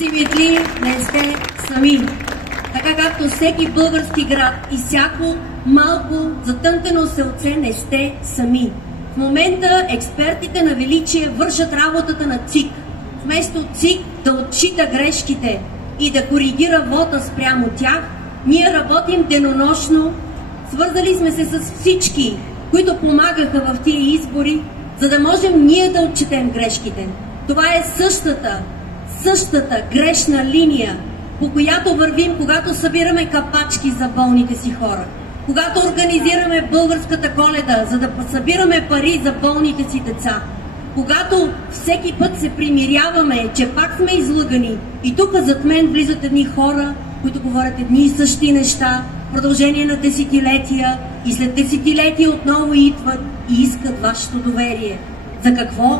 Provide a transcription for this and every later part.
Симитли не сте сами. Така както всеки български град и всяко малко затънтено селце не сте сами. В момента експертите на Величие вършат работата на ЦИК. Вместо ЦИК да отчита грешките и да коригира вота спрямо тях, ние работим денонощно. Свързали сме се с всички, които помагаха в тия избори, за да можем ние да отчетем грешките. Това е същата грешна линия, по която вървим, когато събираме капачки за болните си хора, когато организираме българската Коледа, за да събираме пари за болните си деца, когато всеки път се примиряваме, че пак сме излъгани и тук зад мен влизат едни хора, които говорят едни и същи неща, в продължение на десетилетия и след десетилетия отново идват и искат вашето доверие. За какво?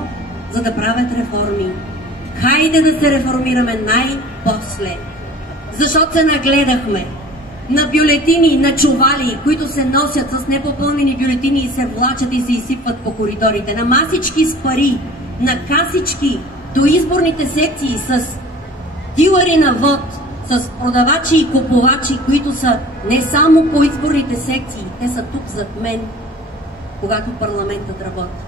За да правят реформи. Хайде да се реформираме най-после. Защото се нагледахме на бюлетини, на чували, които се носят с непопълнени бюлетини и се влачат и се изсипват по коридорите, на масички с пари, на касички до изборните секции с дилъри на вод, с продавачи и купувачи, които са не само по изборните секции, те са тук зад мен, когато парламентът работи.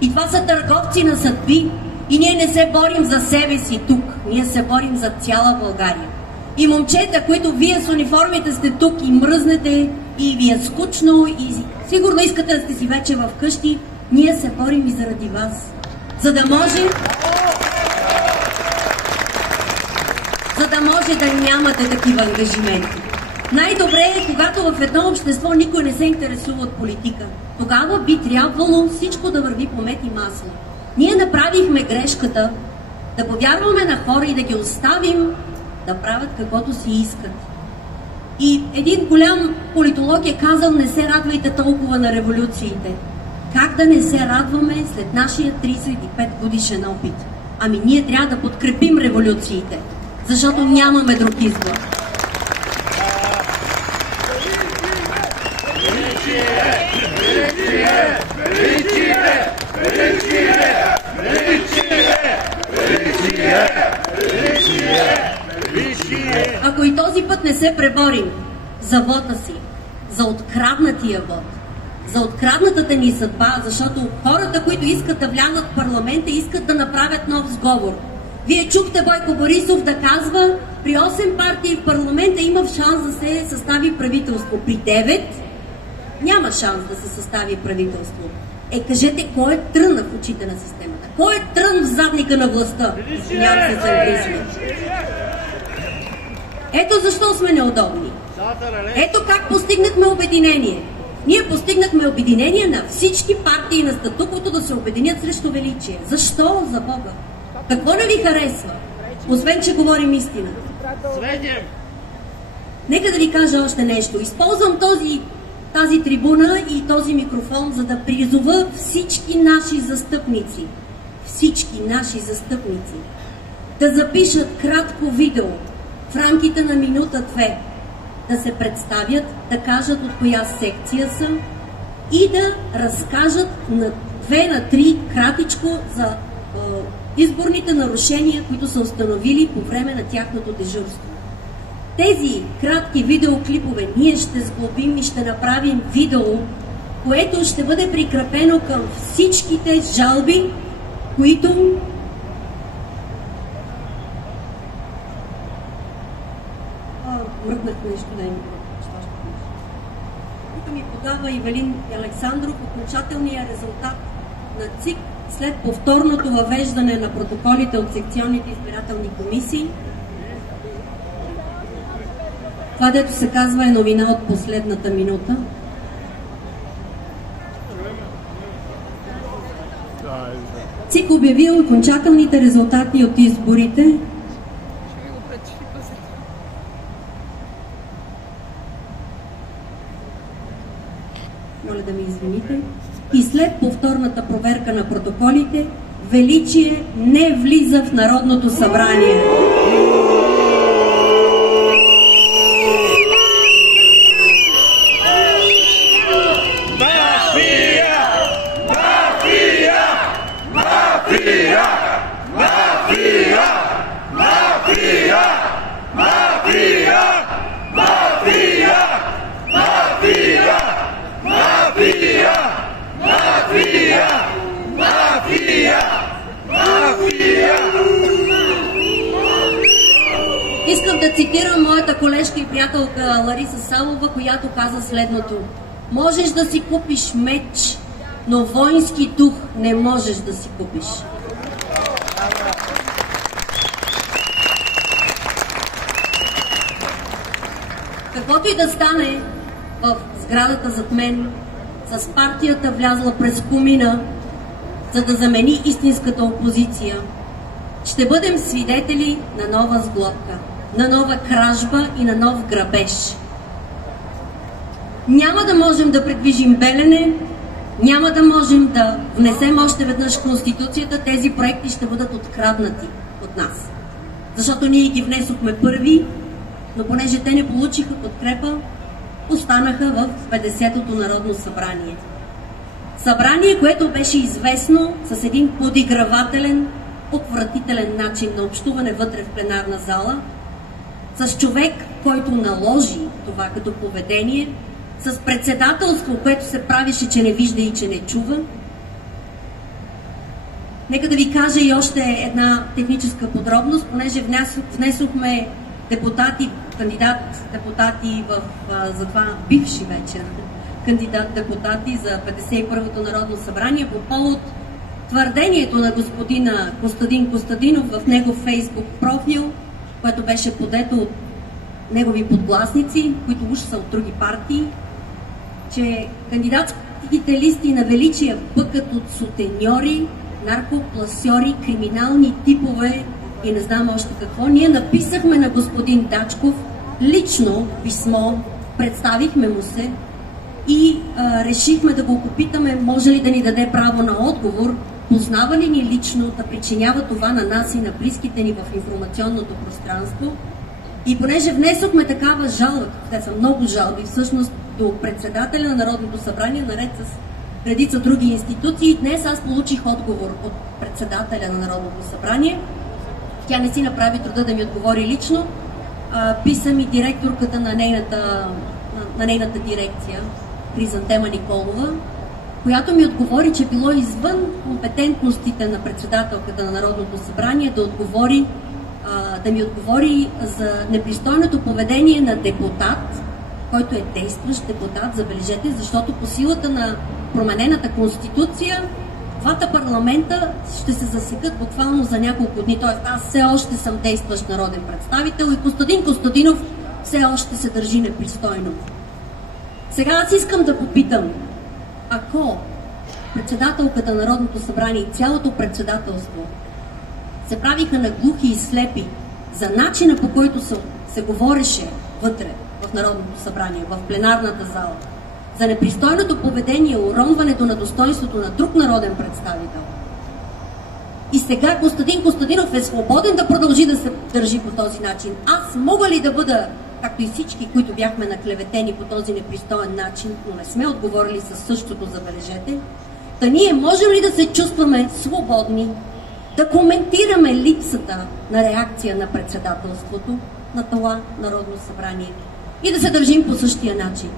И това са търговци на съдби. И ние не се борим за себе си тук, ние се борим за цяла България. И момчета, които вие с униформите сте тук и мръзнете, и ви е скучно, и сигурно искате да сте си вече в къщи, ние се борим и заради вас. За да може да нямате такива ангажименти. Най-добре е, когато в едно общество никой не се интересува от политика. Тогава би трябвало всичко да върви по мед и масло. Ние направихме грешката да повярваме на хора и да ги оставим да правят каквото си искат. И един голям политолог е казал: не се радвайте толкова на революциите. Как да не се радваме след нашия 35 годишен опит? Ами ние трябва да подкрепим революциите, защото нямаме друг избор. Ако и този път не се преборим за вота си, за откраднатия вод, за откраднатата ни съдба, защото хората, които искат да влязат в парламента, искат да направят нов сговор. Вие чухте Бойко Борисов да казва: при 8 партии в парламента има шанс да се състави правителство. При 9 няма шанс да се състави правителство. Кажете, кой е трън в очите на системата? Кой е трън в задника на властта? Извинявам се за английски. Ето защо сме неудобни. Ето как постигнахме обединение. Ние постигнахме обединение на всички партии на статуквото да се обединят срещу Величие. Защо, за Бога? Какво не ви харесва? Освен, че говорим истина. Нека да ви кажа още нещо. Използвам тази трибуна и този микрофон, за да призова всички наши застъпници, да запишат кратко видео в рамките на минута-две, да се представят, да кажат от коя секция са и да разкажат на 2-3 кратичко за изборните нарушения, които са установили по време на тяхното дежурство. Тези кратки видеоклипове ние ще сглобим и ще направим видео, което ще бъде прикрепено към всичките жалби, които мръкнах нещо да им ми подава Ивелин Александров окончателния резултат на ЦИК след повторното въвеждане на протоколите от секционните избирателни комисии. Това, дето се казва, е новина от последната минута. ЦИК обяви окончателните резултати от изборите. Моля да ми извините. И след повторната проверка на протоколите, Величие не влиза в Народното събрание. Mafia! да цитирам моята колежка и приятелка Лариса Салова, която каза следното: можеш да си купиш меч, но воински дух не можеш да си купиш. Каквото и да стане в сградата зад мен, с партията влязла през комина, за да замени истинската опозиция, ще бъдем свидетели на нова сглобка, на нова кражба и на нов грабеж. Няма да можем да предвижим Белене, няма да можем да внесем още веднъж Конституцията, тези проекти ще бъдат откраднати от нас. Защото ние ги внесохме първи, но понеже те не получиха подкрепа, останаха в 50-то Народно събрание. Събрание, което беше известно с един подигравателен, отвратителен начин на общуване вътре в пленарна зала, с човек, който наложи това като поведение, с председателство, което се правише, че не вижда и че не чува. Нека да ви кажа и още една техническа подробност, понеже внесохме депутати, кандидат-депутати за това бивши вече кандидат-депутати за 51-то Народно събрание по повод твърдението на господина Костадин Костадинов в негов фейсбук профил, което беше подето от негови подгласници, които уж са от други партии, че кандидатските листи на Величия бъкат от сутеньори, наркопласьори, криминални типове и не знам още какво. Ние написахме на господин Дачков лично писмо, представихме му се и решихме да го попитаме може ли да ни даде право на отговор, познава ли ни лично, да причинява това на нас и на близките ни в информационното пространство. И понеже внесохме такава жалба, те са много жалби всъщност, до председателя на Народното събрание, наред с редица други институции, днес аз получих отговор от председателя на Народното събрание. Тя не си направи труда да ми отговори лично. Писа ми директорката на нейната дирекция, Хризантема Николова, която ми отговори, че било извън компетентностите на председателката на Народното събрание да ми отговори за непристойното поведение на депутат, който е действащ депутат, забележете, защото по силата на променената конституция двата парламента ще се засекат буквално за няколко дни. Тоест аз все още съм действащ народен представител и Костадин Костадинов все още се държи непристойно. Сега аз искам да попитам, ако председателката на Народното събрание и цялото председателство се правиха на глухи и слепи за начина, по който се говореше вътре в Народното събрание, в пленарната зала, за непристойното поведение, уронването на достоинството на друг народен представител. И сега Костадин Костадинов е свободен да продължи да се държи по този начин. Аз мога ли да бъда, както и всички, които бяхме наклеветени по този непристоен начин, но не сме отговорили със същото, забележете, да ние можем ли да се чувстваме свободни, да коментираме липсата на реакция на председателството на това Народно събрание и да се държим по същия начин.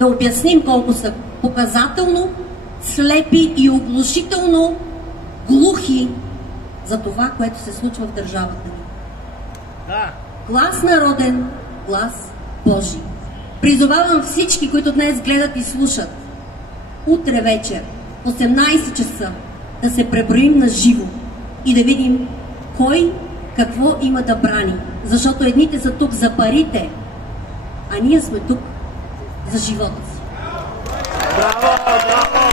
Да обясним колко са показателно слепи и оглушително глухи за това, което се случва в държавата ни. Да. Глас народен, глас Божий. Призовавам всички, които днес гледат и слушат, утре вечер, 18 часа, да се преброим на живо и да видим кой какво има да брани. Защото едните са тук за парите, а ние сме тук за живота си. Браво! Браво!